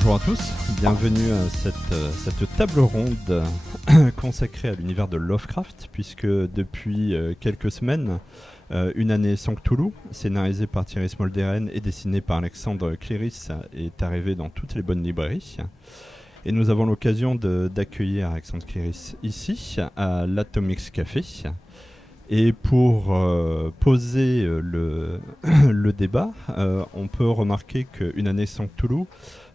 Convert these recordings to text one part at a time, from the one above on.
Bonjour à tous, bienvenue à cette table ronde consacrée à l'univers de Lovecraft, puisque depuis quelques semaines, Une année sans Cthulhu, scénarisé par Thierry Smolderen et dessiné par Alexandre Cléris, est arrivé dans toutes les bonnes librairies. Et nous avons l'occasion d'accueillir Alexandre Cléris ici, à l'Atomics Café. Et pour poser le débat, on peut remarquer qu'Une année sans Cthulhu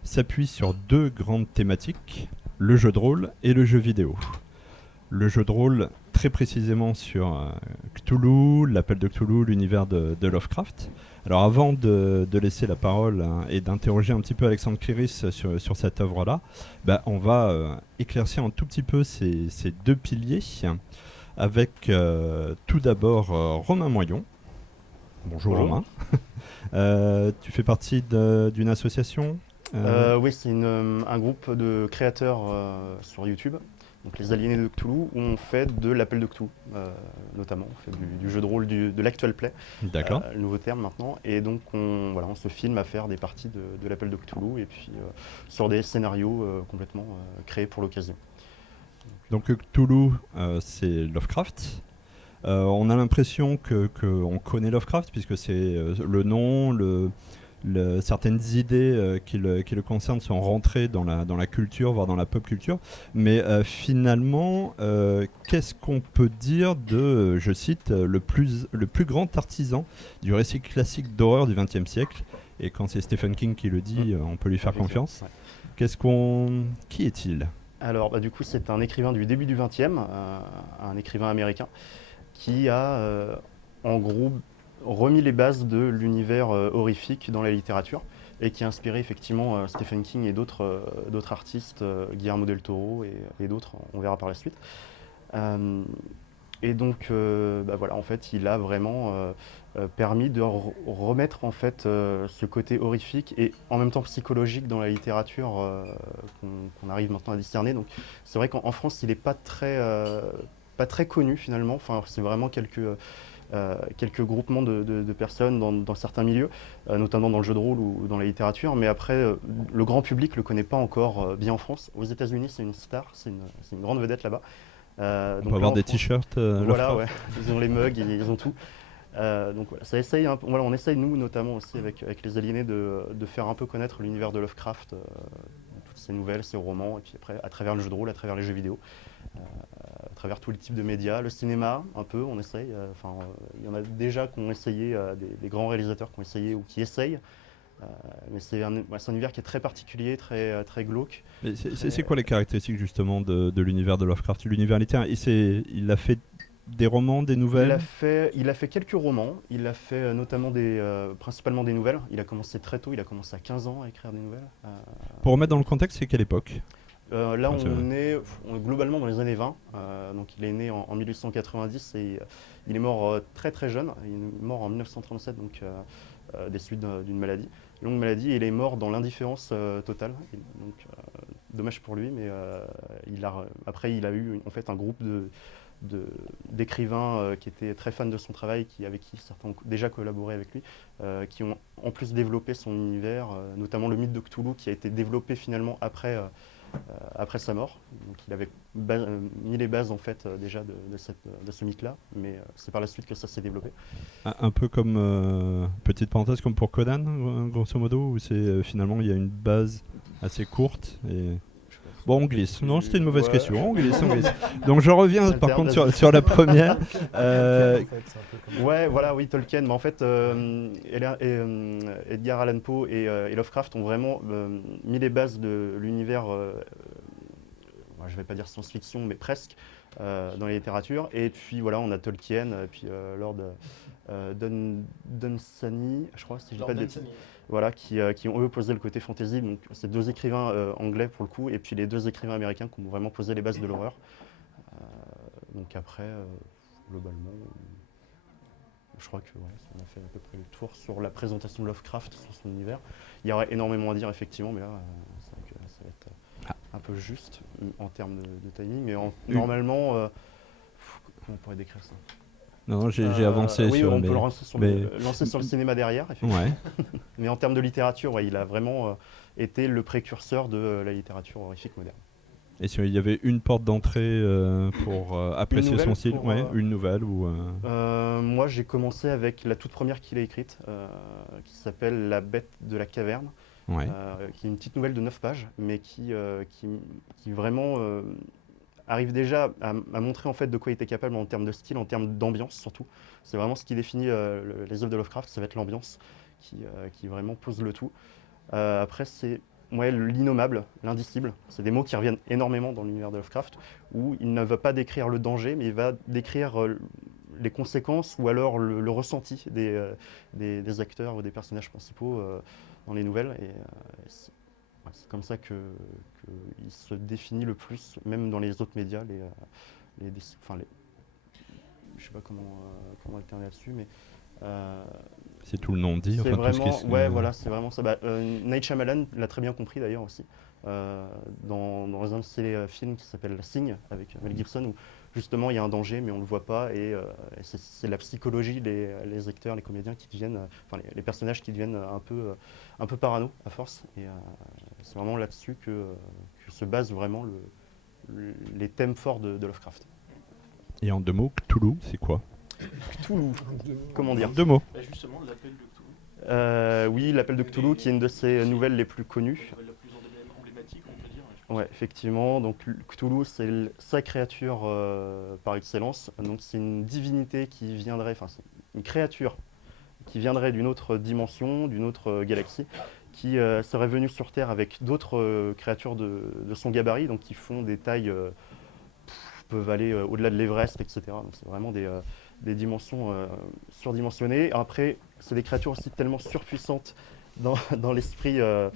s'appuie sur deux grandes thématiques, le jeu de rôle et le jeu vidéo. Le jeu de rôle très précisément sur Cthulhu, l'appel de Cthulhu, l'univers de Lovecraft. Alors avant de laisser la parole et d'interroger un petit peu Alexandre Cléris sur cette œuvre-là, on va éclaircir un tout petit peu ces deux piliers avec tout d'abord Romain Moyon. Bonjour Romain. Tu fais partie d'une association Oui, c'est un groupe de créateurs sur YouTube, donc les Aliénés de Cthulhu, où on fait de l'appel de Cthulhu, notamment. On fait du jeu de rôle, de l'actual play, le nouveau terme maintenant. Et donc on se filme à faire des parties de l'appel de Cthulhu, et puis sur des scénarios complètement créés pour l'occasion. Donc Cthulhu, c'est Lovecraft. On a l'impression qu'on connaît Lovecraft, puisque c'est le nom, certaines idées qui le concernent sont rentrées dans la culture, voire dans la pop culture. Mais finalement, qu'est-ce qu'on peut dire de, je cite, le plus grand artisan du récit classique d'horreur du XXe siècle? Et quand c'est Stephen King qui le dit, on peut lui faire confiance. Ouais. Qui est-il? Alors, du coup, c'est un écrivain du début du XXe, un écrivain américain, qui a, en gros, remis les bases de l'univers horrifique dans la littérature et qui a inspiré effectivement Stephen King et d'autres artistes, Guillermo del Toro et d'autres, on verra par la suite. Et donc, en fait, il a vraiment permis de remettre en fait ce côté horrifique et en même temps psychologique dans la littérature qu'on arrive maintenant à discerner. Donc, c'est vrai qu'en France, il n'est pas très connu finalement. Enfin, c'est vraiment quelques groupements de personnes dans certains milieux, notamment dans le jeu de rôle ou dans la littérature. Mais après, le grand public ne le connaît pas encore bien en France. Aux États-Unis, c'est une star, c'est une grande vedette là-bas. On peut avoir des t-shirts. Voilà, ouais. Ils ont les mugs, ils ont tout. Donc voilà, ça essaye on essaye nous notamment aussi avec les Aliénés de faire un peu connaître l'univers de Lovecraft, toutes ces nouvelles, ces romans, et puis après à travers le jeu de rôle, à travers les jeux vidéo, à travers tous les types de médias, le cinéma un peu, on essaye. Il y en a déjà qui ont essayé, des grands réalisateurs qui ont essayé ou qui essayent. Mais c'est un univers qui est très particulier, très glauque. Mais c'est quoi les caractéristiques justement de l'univers de Lovecraft, l'univers littéraire? Il a fait des romans, des nouvelles? Il a fait quelques romans, il a fait notamment principalement des nouvelles. Il a commencé très tôt, il a commencé à 15 ans à écrire des nouvelles. Pour remettre dans le contexte, c'est quelle époque? Là, on est globalement dans les années 20. Donc il est né en 1890 et il est mort très très jeune. Il est mort en 1937, donc des suites d'une maladie, longue maladie, et il est mort dans l'indifférence totale. Et donc dommage pour lui, mais après il a eu en fait un groupe d'écrivains qui étaient très fans de son travail, avec qui certains ont déjà collaboré avec lui, qui ont en plus développé son univers, notamment le mythe de Cthulhu qui a été développé finalement après sa mort. Donc il avait mis les bases en fait déjà de ce mythe-là, mais c'est par la suite que ça s'est développé. Un peu comme, petite parenthèse, comme pour Conan, grosso modo, où finalement il y a une base assez courte et... Bon, on glisse. Non, c'était une mauvaise question. On glisse. Donc je reviens par contre sur la première. Oui, Tolkien. Mais en fait, Edgar Allan Poe et Lovecraft ont vraiment mis les bases de l'univers, je ne vais pas dire science-fiction, mais presque, dans les littératures. Et puis voilà, on a Tolkien, puis Lord Dunsany, je crois, si je dis pas de bêtises. Voilà, qui ont eux posé le côté fantasy. Donc c'est deux écrivains anglais pour le coup, et puis les deux écrivains américains qui ont vraiment posé les bases de l'horreur. Donc après, globalement, je crois que on a fait à peu près le tour sur la présentation de Lovecraft, sur son univers. Il y aurait énormément à dire effectivement, mais là, c'est vrai que ça va être un peu juste en termes de timing. Mais normalement, comment on pourrait décrire ça? Non, j'ai avancé oui, sur... on peut le lancer sur le cinéma derrière, effectivement. Ouais. Mais en termes de littérature, il a vraiment était le précurseur de la littérature horrifique moderne. Et s'il y avait une porte d'entrée pour apprécier son style, une nouvelle ou moi, j'ai commencé avec la toute première qu'il a écrite, qui s'appelle La Bête de la Caverne, qui est une petite nouvelle de 9 pages, mais qui vraiment arrive déjà à montrer en fait de quoi il était capable en termes de style, en termes d'ambiance surtout. C'est vraiment ce qui définit les œuvres de Lovecraft, ça va être l'ambiance qui vraiment pose le tout. Après, c'est l'innommable, l'indicible. C'est des mots qui reviennent énormément dans l'univers de Lovecraft, où il ne va pas décrire le danger, mais il va décrire les conséquences ou alors le ressenti des acteurs ou des personnages principaux dans les nouvelles. Et c'est comme ça qu'il se définit le plus, même dans les autres médias. Je ne sais pas comment alterner là-dessus, mais c'est tout le nom dit. C'est vraiment, c'est vraiment ça. Night Shyamalan l'a très bien compris d'ailleurs aussi, dans un de ses films qui s'appelle La Cygne avec Mel Gibson, où justement il y a un danger mais on ne le voit pas, et c'est la psychologie les acteurs, les comédiens qui deviennent, les personnages qui deviennent un peu parano à force, et c'est vraiment là-dessus que se basent vraiment les thèmes forts de Lovecraft. Et en 2 mots, Cthulhu, c'est quoi? Cthulhu, comment dire? 2 mots. Justement, l'appel de Cthulhu. Oui, l'appel de Cthulhu, qui est une de ses nouvelles les plus connues. La plus emblématique, on peut dire. Ouais, effectivement. Donc Cthulhu, c'est sa créature par excellence. Donc c'est une divinité qui viendrait, c'est une créature qui viendrait d'une autre dimension, d'une autre galaxie, qui serait venue sur Terre avec d'autres créatures de son gabarit, donc qui font des tailles peuvent aller au-delà de l'Everest, etc. Donc c'est vraiment des dimensions surdimensionnées. Après, c'est des créatures aussi tellement surpuissantes dans l'esprit, dans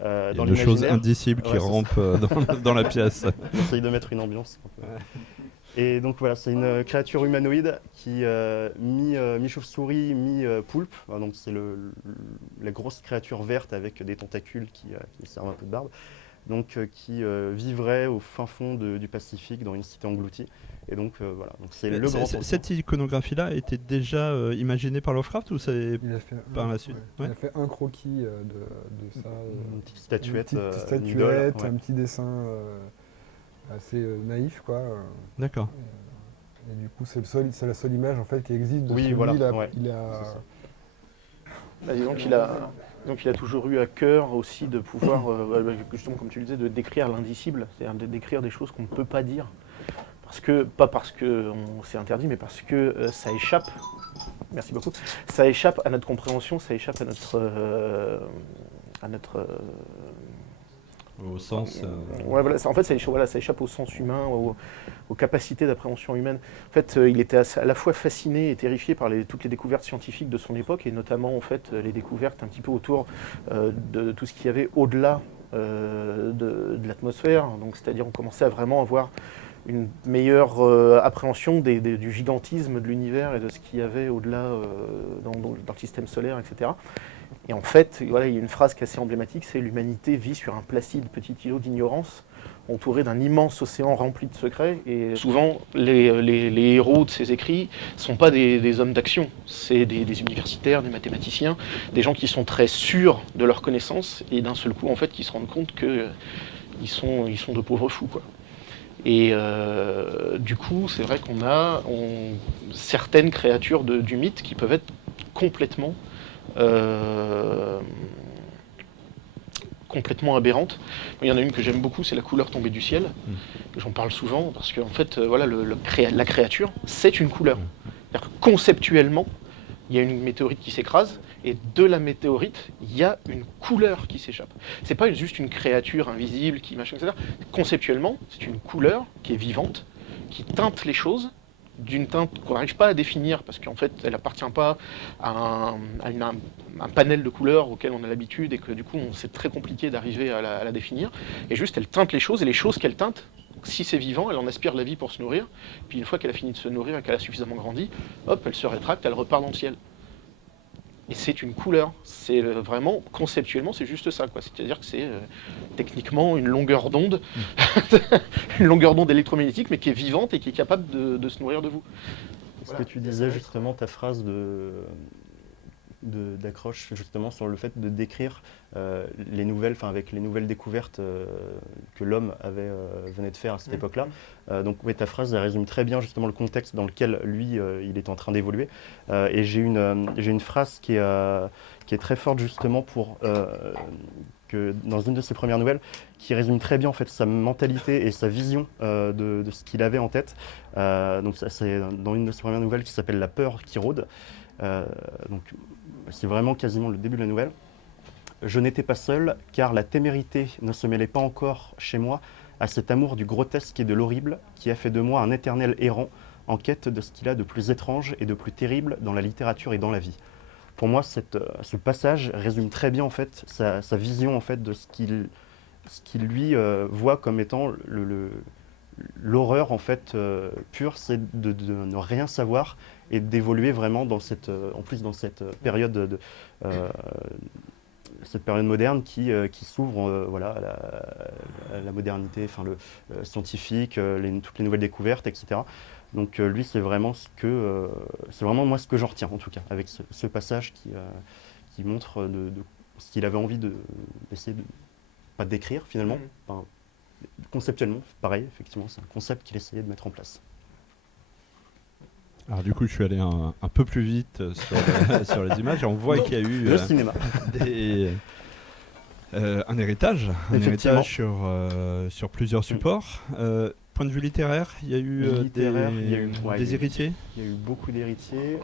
l'imaginaire. Des choses indicibles qui rampent dans la pièce. J'essaye de mettre une ambiance. Et donc voilà, c'est une créature humanoïde qui mi-chauve-souris, mi-poulpe. Donc c'est la grosse créature verte avec des tentacules qui servent un peu de barbe. Donc qui vivrait au fin fond du Pacifique, dans une cité engloutie. Et donc voilà, donc c'est le grand. Cette iconographie-là était déjà imaginée par Lovecraft ou c'est par la suite? Il a fait un croquis de ça. Une petite statuette, un petit dessin assez naïf, quoi. D'accord. Et du coup, c'est la seule image en fait qui existe de oui, voilà. Donc il a toujours eu à cœur aussi de pouvoir, justement comme tu le disais, de décrire l'indicible, c'est-à-dire de décrire des choses qu'on ne peut pas dire. Pas parce que c'est interdit, mais parce que ça échappe, merci beaucoup, ça échappe à notre compréhension, ça échappe à notre au sens. En fait, ça échappe au sens humain, aux capacités d'appréhension humaine. En fait, il était à la fois fasciné et terrifié par toutes les découvertes scientifiques de son époque, et notamment en fait les découvertes un petit peu autour de tout ce qu'il y avait au-delà de l'atmosphère. Donc, c'est-à-dire, on commençait à vraiment avoir une meilleure appréhension du gigantisme de l'univers et de ce qu'il y avait au-delà dans le système solaire, etc. Et en fait, voilà, il y a une phrase qui est assez emblématique, c'est « l'humanité vit sur un placide petit îlot d'ignorance, entouré d'un immense océan rempli de secrets ». Et souvent, les héros de ces écrits ne sont pas des hommes d'action, c'est des universitaires, des mathématiciens, des gens qui sont très sûrs de leurs connaissances et d'un seul coup, en fait, qui se rendent compte qu'ils sont de pauvres fous, quoi. Et du coup, c'est vrai qu'on a certaines créatures du mythe qui peuvent être complètement aberrante. Il y en a une que j'aime beaucoup, c'est la couleur tombée du ciel. J'en parle souvent parce qu'en fait, voilà, la créature, c'est une couleur. C'est-à-dire que conceptuellement, il y a une météorite qui s'écrase, et de la météorite, il y a une couleur qui s'échappe. C'est pas juste une créature invisible qui machin, etc. Conceptuellement, c'est une couleur qui est vivante, qui teinte les choses, d'une teinte qu'on n'arrive pas à définir parce qu'en fait elle appartient pas à un panel de couleurs auquel on a l'habitude et que du coup c'est très compliqué d'arriver à la définir, et juste elle teinte les choses, et les choses qu'elle teinte, si c'est vivant, elle en aspire la vie pour se nourrir, puis une fois qu'elle a fini de se nourrir et qu'elle a suffisamment grandi, hop, elle se rétracte, elle repart dans le ciel. Et c'est une couleur, c'est vraiment, conceptuellement, c'est juste ça, quoi. C'est-à-dire que c'est techniquement une longueur d'onde, une longueur d'onde électromagnétique, mais qui est vivante et qui est capable de se nourrir de vous. Ce que tu disais justement, ta phrase d'accroche justement sur le fait de décrire les nouvelles, avec les nouvelles découvertes que l'homme venait de faire à cette époque-là. Donc oui, ta phrase elle résume très bien justement le contexte dans lequel lui il est en train d'évoluer. Et j'ai une phrase qui est très forte justement dans une de ses premières nouvelles, qui résume très bien en fait sa mentalité et sa vision de ce qu'il avait en tête. Donc c'est dans une de ses premières nouvelles qui s'appelle La peur qui rôde. Donc c'est vraiment quasiment le début de la nouvelle. Je n'étais pas seul, car la témérité ne se mêlait pas encore chez moi à cet amour du grotesque et de l'horrible qui a fait de moi un éternel errant en quête de ce qu'il a de plus étrange et de plus terrible dans la littérature et dans la vie. Pour moi, ce passage résume très bien en fait sa vision en fait de ce qu'il lui voit comme étant l'horreur en fait pure, c'est de ne rien savoir et d'évoluer vraiment dans en plus dans cette période cette période moderne qui s'ouvre voilà, à la modernité, le scientifique, toutes les nouvelles découvertes, etc. Donc lui, c'est vraiment moi ce que j'en retiens en tout cas, avec ce passage qui montre ce qu'il avait envie d'essayer pas d'écrire finalement, conceptuellement, pareil, effectivement, c'est un concept qu'il essayait de mettre en place. Alors du coup, je suis allé un peu plus vite sur les images et on voit qu'il y a eu le cinéma. un héritage sur plusieurs supports. Point de vue littéraire, il y a eu des héritiers. Il y a eu beaucoup d'héritiers.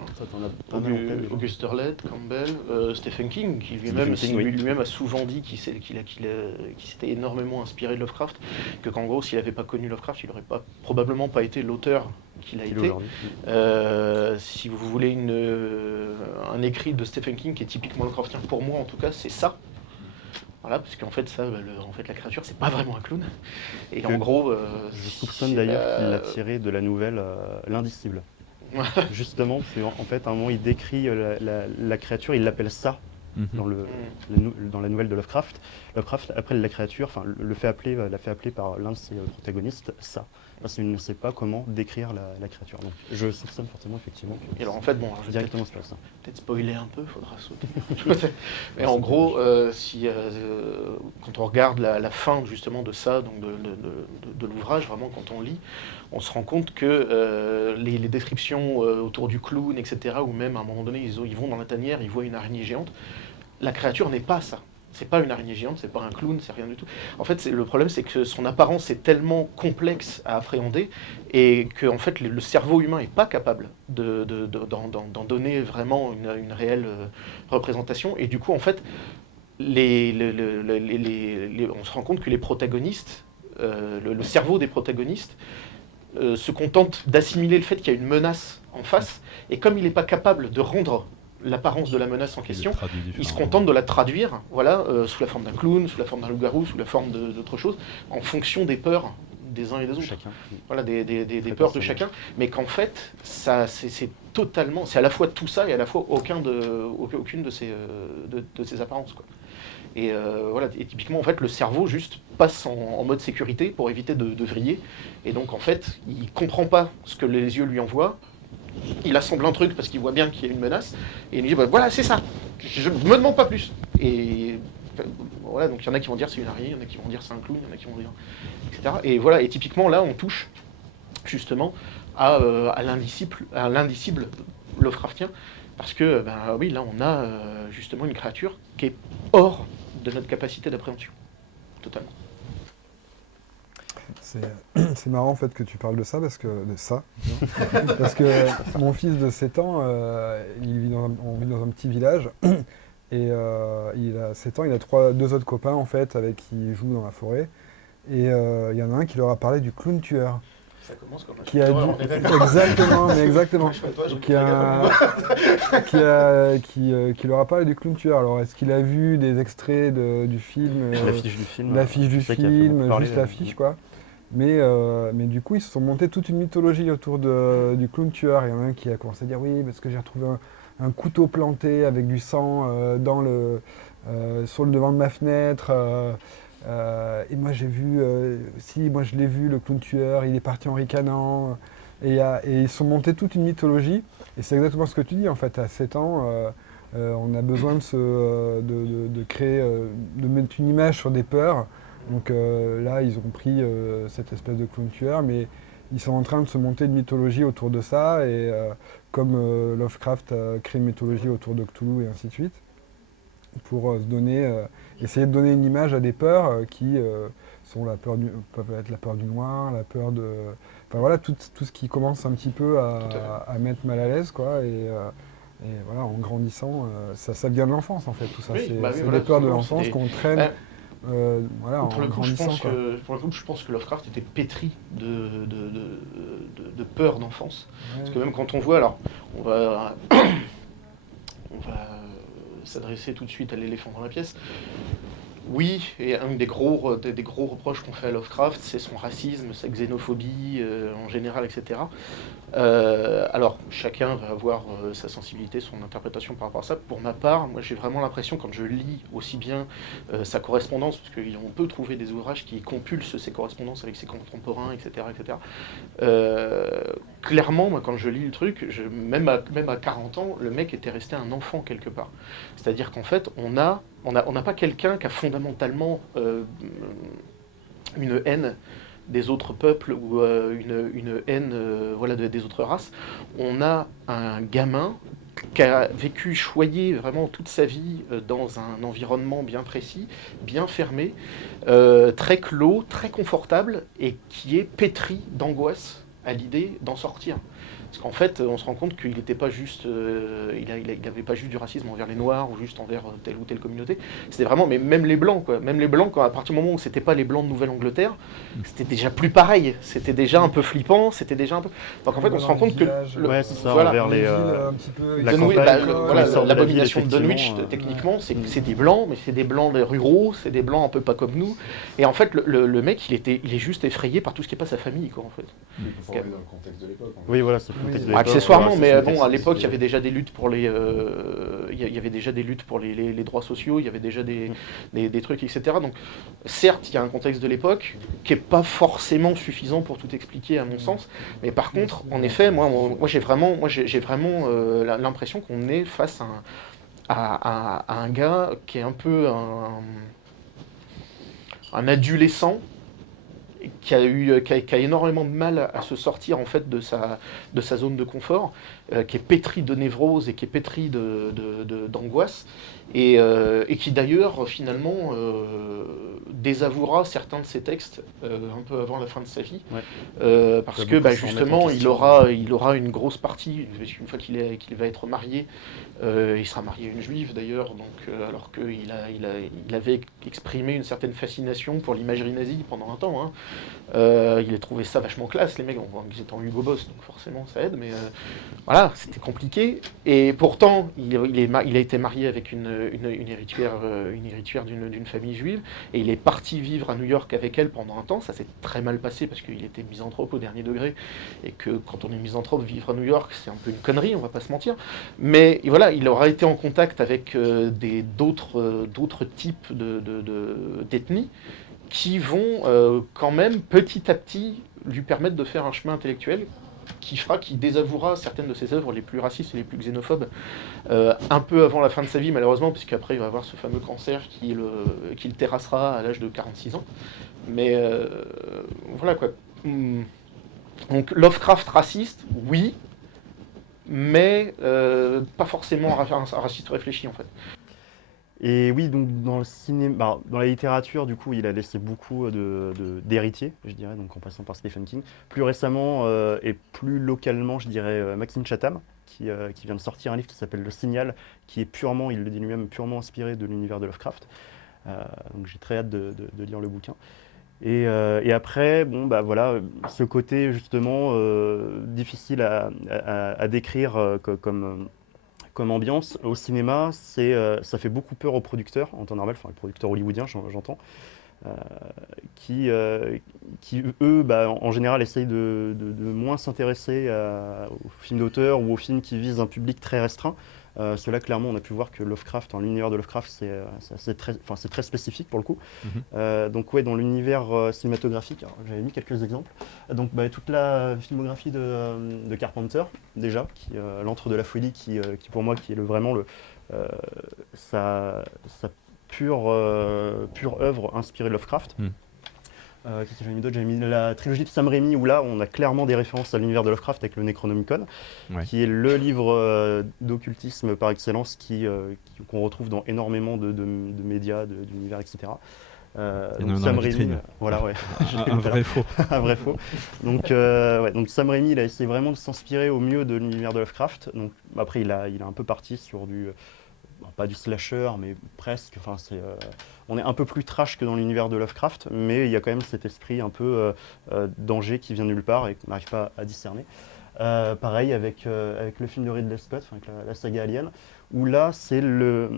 Auguste Derleth, Campbell, Stephen King, qui lui-même a souvent dit qu'il s'était énormément inspiré de Lovecraft, qu'en gros, s'il n'avait pas connu Lovecraft, il n'aurait probablement pas été l'auteur qu'il a été. Si vous voulez un écrit de Stephen King qui est typiquement Lovecraftien, pour moi en tout cas, c'est ça. Voilà, parce qu'en fait, la créature, c'est pas vraiment un clown. Et en gros, je soupçonne d'ailleurs qu'il l'a tiré de la nouvelle L'Indicible. Justement, parce qu'en fait, à un moment, il décrit la créature, il l'appelle ça dans la nouvelle de Lovecraft. Lovecraft appelle la créature, l'a fait appeler par l'un de ses protagonistes ça. Parce qu'il ne sait pas comment décrire la créature. Donc, je soupçonne fortement effectivement que et alors en fait, je directement se passe ça. Peut-être spoiler un peu, il faudra sauter. Mais en gros, quand on regarde la fin justement de ça, donc de l'ouvrage, vraiment quand on lit, on se rend compte que les descriptions autour du clown, etc., ou même à un moment donné, ils vont dans la tanière, ils voient une araignée géante, la créature n'est pas ça. C'est pas une araignée géante, c'est pas un clown, c'est rien du tout. En fait, le problème, c'est que son apparence est tellement complexe à appréhender et que en fait, le cerveau humain n'est pas capable d'en donner vraiment une réelle représentation. Et du coup, en fait, on se rend compte que les protagonistes, le cerveau des protagonistes, se contente d'assimiler le fait qu'il y a une menace en face. Et comme il n'est pas capable de rendre l'apparence de la menace en question, il se contente de la traduire sous la forme d'un clown, sous la forme d'un loup-garou, sous la forme d'autre chose, en fonction des peurs des uns et des autres. Chacun. Voilà, des peurs de chacun, mais qu'en fait, c'est à la fois tout ça et à la fois aucune de ces apparences, quoi. Et et typiquement, en fait, le cerveau juste passe en mode sécurité pour éviter de vriller, et donc en fait, il comprend pas ce que les yeux lui envoient. Il assemble un truc parce qu'il voit bien qu'il y a une menace, et il dit voilà, c'est ça, je me demande pas plus. Et voilà, donc il y en a qui vont dire c'est une araignée, il y en a qui vont dire c'est un clown, il y en a qui vont dire etc. Et voilà, et typiquement là on touche justement à l'indicible Lovecraftien, parce que oui, là on a justement une créature qui est hors de notre capacité d'appréhension, totalement. C'est marrant en fait que tu parles de ça, parce que mon fils de 7 ans, on vit dans un petit village, et il a 7 ans, il a deux autres copains en fait avec qui il joue dans la forêt, et il y en a un qui leur a parlé du clown tueur. Ça commence comme qui a exactement, qui leur a parlé du clown tueur. Alors est-ce qu'il a vu des extraits du film, l'affiche du film, juste l'affiche quoi. Mais du coup, ils se sont montés toute une mythologie autour du clown tueur. Il y en a un qui a commencé à dire oui, parce que j'ai retrouvé un couteau planté avec du sang sur le devant de ma fenêtre. Et moi, j'ai vu, moi je l'ai vu, le clown tueur, il est parti en ricanant. Et ils se sont montés toute une mythologie. Et c'est exactement ce que tu dis, en fait. À 7 ans, On a besoin de créer, de mettre une image sur des peurs. Donc là, ils ont pris cette espèce de clown tueur, mais ils sont en train de se monter une mythologie autour de ça, et comme Lovecraft a créé une mythologie autour de Cthulhu et ainsi de suite, pour essayer de donner une image à des peurs qui sont peuvent être la peur du noir, la peur de... Enfin voilà, tout ce qui commence un petit peu à mettre mal à l'aise, quoi, et voilà, en grandissant, ça vient de l'enfance en fait, tout ça. Oui, c'est des peurs de l'enfance qu'on traîne voilà, en grandissant. Pour le coup, je pense que Lovecraft était pétri de peur d'enfance. Ouais. Parce que même quand on voit, alors, on va s'adresser tout de suite à l'éléphant dans la pièce. Oui, et un des gros reproches qu'on fait à Lovecraft, c'est son racisme, sa xénophobie en général, etc. Alors, chacun va avoir sa sensibilité, son interprétation par rapport à ça. Pour ma part, moi j'ai vraiment l'impression, quand je lis aussi bien sa correspondance, parce qu'on peut trouver des ouvrages qui compulsent ses correspondances avec ses contemporains, etc. Clairement, moi, quand je lis le truc, même à 40 ans, le mec était resté un enfant quelque part. C'est-à-dire qu'en fait, on n'a pas quelqu'un qui a fondamentalement une haine des autres peuples ou une haine voilà, des autres races. On a un gamin qui a vécu choyé vraiment toute sa vie dans un environnement bien précis, bien fermé, très clos, très confortable, et qui est pétri d'angoisse à l'idée d'en sortir. Parce qu'en fait, on se rend compte qu'il n'était pas juste, il n'avait pas juste du racisme envers les Noirs ou juste envers telle ou telle communauté. C'était vraiment, mais même les Blancs, quoi. Même les Blancs, à partir du moment où c'était pas les Blancs de Nouvelle-Angleterre, c'était déjà plus pareil. C'était déjà un peu flippant. C'était déjà un peu. Donc en fait, on se rend compte que ouais, c'est ça, voilà, envers l'abomination de Dunwich, techniquement, c'est des Blancs, mais c'est des Blancs ruraux, c'est des Blancs un peu pas comme nous. Et en fait, le mec, il est juste effrayé par tout ce qui est pas sa famille, quoi, en fait. Il faut remettre dans le contexte de l'époque. Oui, voilà, c'est accessoirement, mais bon, à l'époque, il y avait déjà des luttes pour les, les droits sociaux, il y avait déjà des trucs, etc. Donc, certes, il y a un contexte de l'époque qui n'est pas forcément suffisant pour tout expliquer, à mon sens. Mais par contre, en effet, moi j'ai vraiment l'impression qu'on est face à un gars qui est un peu un adolescent, qui a énormément de mal à se sortir en fait de sa zone de confort, qui est pétri de névrose et qui est pétri d'angoisse, et qui d'ailleurs finalement désavouera certains de ses textes un peu avant la fin de sa vie, parce que justement il aura une grosse partie, une fois qu'il va être marié, il sera marié à une juive d'ailleurs, donc alors qu'il avait exprimé une certaine fascination pour l'imagerie nazie pendant un temps, hein. Il a trouvé ça vachement classe, les mecs, ils étaient en Hugo Boss, donc forcément ça aide, mais voilà, c'était compliqué. Et pourtant, il a été marié avec une héritière d'une famille juive, et il est parti vivre à New York avec elle pendant un temps. Ça s'est très mal passé parce qu'il était misanthrope au dernier degré, et que quand on est misanthrope, vivre à New York, c'est un peu une connerie, on va pas se mentir. Mais voilà, il aura été en contact avec d'autres types d'ethnies, qui vont quand même petit à petit lui permettre de faire un chemin intellectuel qui désavouera certaines de ses œuvres les plus racistes et les plus xénophobes un peu avant la fin de sa vie, malheureusement, puisqu'après il va avoir ce fameux cancer qui le terrassera à l'âge de 46 ans. Mais voilà quoi. Donc Lovecraft raciste, oui, mais pas forcément un raciste réfléchi en fait. Et oui, donc dans le cinéma, dans la littérature, du coup, il a laissé beaucoup d'héritiers, je dirais, donc en passant par Stephen King. Plus récemment et plus localement, je dirais Maxime Chatham, qui vient de sortir un livre qui s'appelle Le Signal, qui est purement, il le dit lui-même, purement inspiré de l'univers de Lovecraft. Donc j'ai très hâte de lire le bouquin. Et après, bon, bah voilà, ce côté justement difficile à décrire comme ambiance au cinéma, ça fait beaucoup peur aux producteurs en temps normal, enfin les producteurs hollywoodiens, j'entends, qui eux, bah, en général, essayent de moins s'intéresser aux films d'auteur ou aux films qui visent un public très restreint, Cela, clairement, on a pu voir que Lovecraft, l'univers de Lovecraft, c'est très spécifique pour le coup. Donc ouais, dans l'univers cinématographique, j'avais mis quelques exemples. Donc toute la filmographie de Carpenter, déjà, L'Antre de la folie, qui pour moi, qui est vraiment sa pure œuvre inspirée de Lovecraft. Qu'est-ce que j'avais mis d'autre? J'avais mis la trilogie de Sam Raimi, où là on a clairement des références à l'univers de Lovecraft avec le Necronomicon, qui est le livre d'occultisme par excellence qu'on retrouve dans énormément de médias, d'univers, etc. Donc Sam Raimi, voilà, ouais. un vrai faux. Un vrai faux. Donc Sam Raimi, il a essayé vraiment de s'inspirer au mieux de l'univers de Lovecraft. Donc après, il a un peu parti sur pas du slasher, mais presque. Enfin, on est un peu plus trash que dans l'univers de Lovecraft, mais il y a quand même cet esprit un peu danger qui vient de nulle part et qu'on n'arrive pas à discerner. Pareil avec le film de Ridley Scott, avec la saga Alien, où là c'est le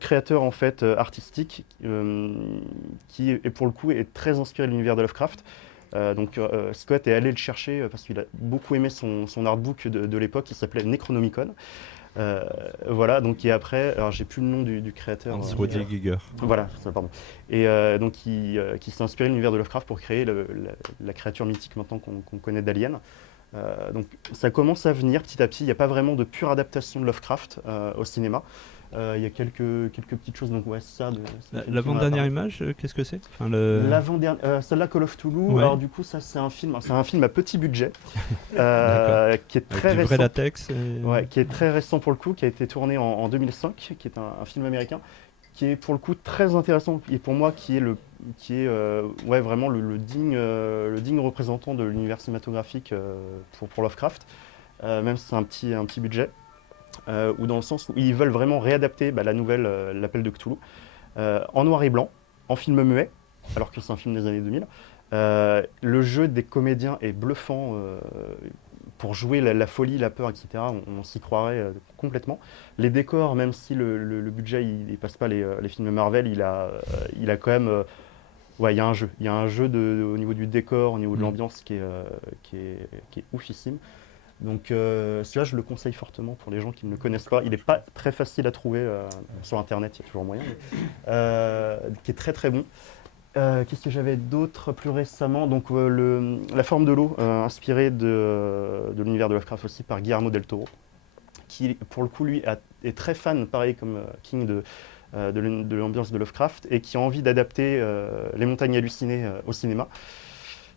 créateur en fait artistique qui est pour le coup est très inspiré de l'univers de Lovecraft. Scott est allé le chercher parce qu'il a beaucoup aimé son artbook de l'époque qui s'appelait Necronomicon. Voilà, donc et après, alors j'ai plus le nom du créateur. Hans Roddy Giger. Voilà, ça, pardon. Et donc qui s'est inspiré de l'univers de Lovecraft pour créer la créature mythique maintenant qu'on connaît d'Alien. Donc ça commence à venir petit à petit. Il n'y a pas vraiment de pure adaptation de Lovecraft au cinéma. Il y a quelques petites choses, donc ouais, ça. L'avant-dernière image, qu'est-ce que c'est? L'avant-dernière, celle-là, Call of Cthulhu. Ouais. Alors du coup, ça c'est un film à petit budget, qui est très récent. Vrai latex. Ouais, qui est très récent pour le coup, qui a été tourné en 2005, qui est un film américain, qui est pour le coup très intéressant et pour moi qui est vraiment le digne représentant de l'univers cinématographique pour Lovecraft, même si c'est un petit budget. Ou dans le sens où ils veulent vraiment réadapter la nouvelle L'Appel de Cthulhu en noir et blanc, en film muet, alors que c'est un film des années 2000. Le jeu des comédiens est bluffant pour jouer la folie, la peur, etc. On s'y croirait complètement. Les décors, même si le budget il passe pas les films Marvel, il a quand même... il y a un jeu. Il y a un jeu au niveau du décor, au niveau de l'ambiance qui est oufissime. Donc celui-là, je le conseille fortement pour les gens qui ne le connaissent pas. Il n'est pas très facile à trouver sur Internet, il y a toujours moyen, qui est très très bon. Qu'est-ce que j'avais d'autre plus récemment? Donc La forme de l'eau, inspirée de l'univers de Lovecraft aussi par Guillermo del Toro, qui pour le coup lui est très fan, pareil comme King de l'ambiance de Lovecraft, et qui a envie d'adapter Les Montagnes hallucinées au cinéma.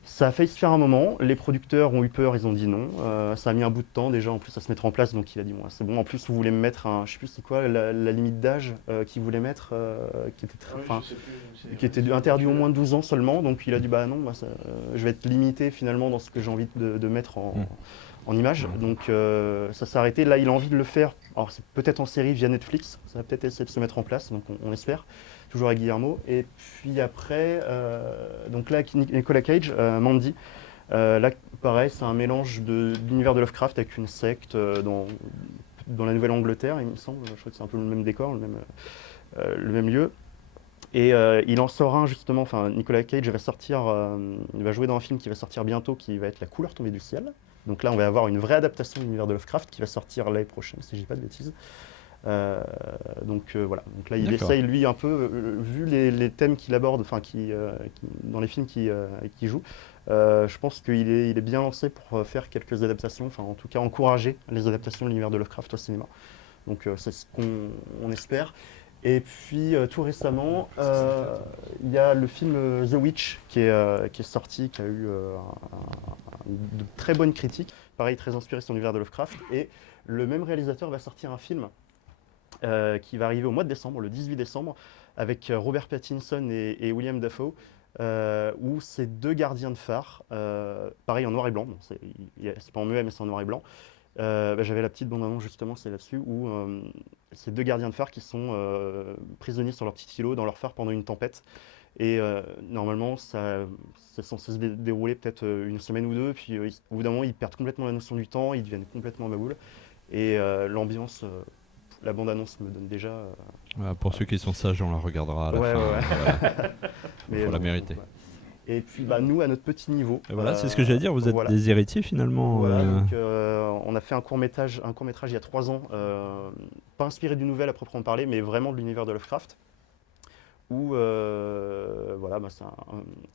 Ça a failli se faire un moment, les producteurs ont eu peur, ils ont dit non. Ça a mis un bout de temps déjà en plus à se mettre en place, donc il a dit bon, c'est bon. En plus, vous voulez me mettre je sais plus c'est quoi la limite d'âge qu'il voulait mettre, qui était interdit au moins de 12 ans seulement, donc il a dit bah non, je vais être limité finalement dans ce que j'ai envie de mettre en image. Donc ça s'est arrêté, là il a envie de le faire, alors c'est peut-être en série via Netflix, ça va peut-être essayer de se mettre en place, donc on espère. Toujours avec Guillermo. Et puis après, donc là, Nicolas Cage, Mandy. Là, pareil, c'est un mélange d'univers de Lovecraft avec une secte dans la Nouvelle-Angleterre, il me semble. Je crois que c'est un peu le même décor, le même lieu. Et il en sort un, justement. Enfin, Nicolas Cage il va jouer dans un film qui va sortir bientôt, qui va être La couleur tombée du ciel. Donc là, on va avoir une vraie adaptation de l'univers de Lovecraft qui va sortir l'année prochaine, si je dis pas de bêtises. Voilà, donc là il essaye lui un peu, vu les thèmes qu'il aborde, dans les films qu'il joue, je pense qu'il est bien lancé pour faire quelques adaptations, enfin en tout cas encourager les adaptations de l'univers de Lovecraft au cinéma. Donc c'est ce qu'on espère. Et puis tout récemment, il y a le film The Witch qui est sorti, qui a eu de très bonnes critiques, pareil très inspiré sur l'univers de Lovecraft, et le même réalisateur va sortir un film qui va arriver au mois de décembre, le 18 décembre, avec Robert Pattinson et William Dafoe, où c'est deux gardiens de phare, pareil en noir et blanc, bon, c'est pas en muet mais c'est en noir et blanc. J'avais la petite bande-annonce justement, c'est là-dessus, où c'est deux gardiens de phare qui sont prisonniers sur leur petit îlot dans leur phare pendant une tempête. Et normalement, c'est censé se dérouler peut-être une semaine ou deux, puis au bout d'un moment, ils perdent complètement la notion du temps, ils deviennent complètement baboules. Et l'ambiance... La bande-annonce me donne déjà... Pour ceux qui sont sages, on la regardera à la fin. Il faut la mériter. Et puis nous, à notre petit niveau. Voilà, c'est ce que j'allais dire, vous êtes des héritiers finalement. Voilà, donc, on a fait un court-métrage il y a 3 ans, pas inspiré d'une nouvelle à proprement parler, mais vraiment de l'univers de Lovecraft. Où c'est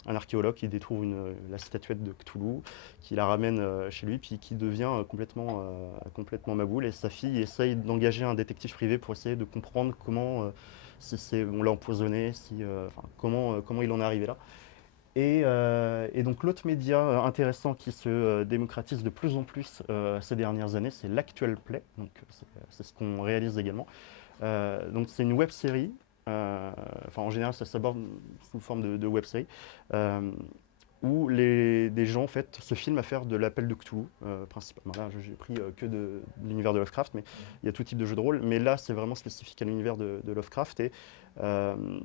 un archéologue qui détrouve la statuette de Cthulhu, qui la ramène chez lui, puis qui devient complètement maboule. Et sa fille essaye d'engager un détective privé pour essayer de comprendre comment on l'a empoisonné, comment il en est arrivé là. Et donc l'autre média intéressant qui se démocratise de plus en plus ces dernières années, c'est l'Actuel Play. Donc c'est ce qu'on réalise également. Donc c'est une web série. En général, ça s'aborde sous forme de web-série, où des gens en fait se filment à faire de l'appel de Cthulhu, principalement. Là, j'ai pris que de l'univers de Lovecraft, mais il y a tout type de jeu de rôle. Mais là, c'est vraiment spécifique à l'univers de Lovecraft. Et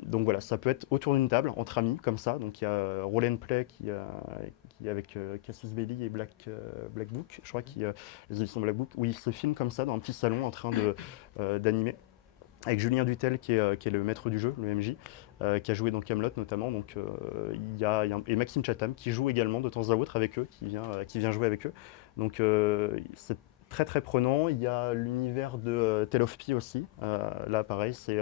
donc voilà, ça peut être autour d'une table, entre amis, comme ça. Donc il y a Roll and Play qui est avec Cassius Belli et Black Book, je crois, les éditions Black Book, où ils se filment comme ça dans un petit salon en train d'animer. Avec Julien Dutel qui est le maître du jeu, le MJ, qui a joué dans Camelot notamment. Donc et Maxime Chatham qui joue également de temps à autre avec eux, qui vient jouer avec eux. Donc c'est très très prenant. Il y a l'univers de Tale of Pi aussi. Là pareil, c'est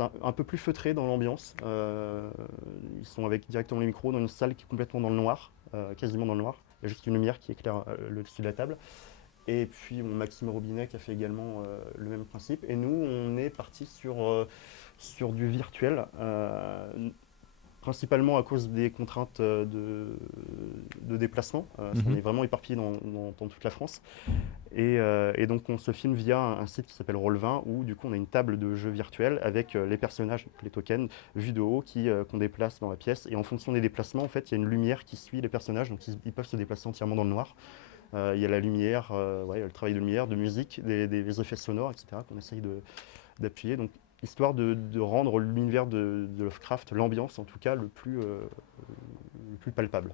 un peu plus feutré dans l'ambiance. Ils sont avec directement les micros dans une salle qui est complètement dans le noir, quasiment dans le noir. Il y a juste une lumière qui éclaire le dessus de la table. Et puis Maxime Robinet qui a fait également le même principe. Et nous, on est parti sur du virtuel, principalement à cause des contraintes de déplacement. On est vraiment éparpillé dans toute la France. Et donc on se filme via un site qui s'appelle Roll20, où du coup on a une table de jeu virtuel avec les personnages, les tokens, vus de haut, qu'on déplace dans la pièce. Et en fonction des déplacements, en fait, il y a une lumière qui suit les personnages, donc ils peuvent se déplacer entièrement dans le noir. Il y a la lumière, il y a le travail de lumière, de musique, des effets sonores, etc. qu'on essaye d'appuyer. Donc, histoire de rendre l'univers de Lovecraft, l'ambiance en tout cas, le plus palpable.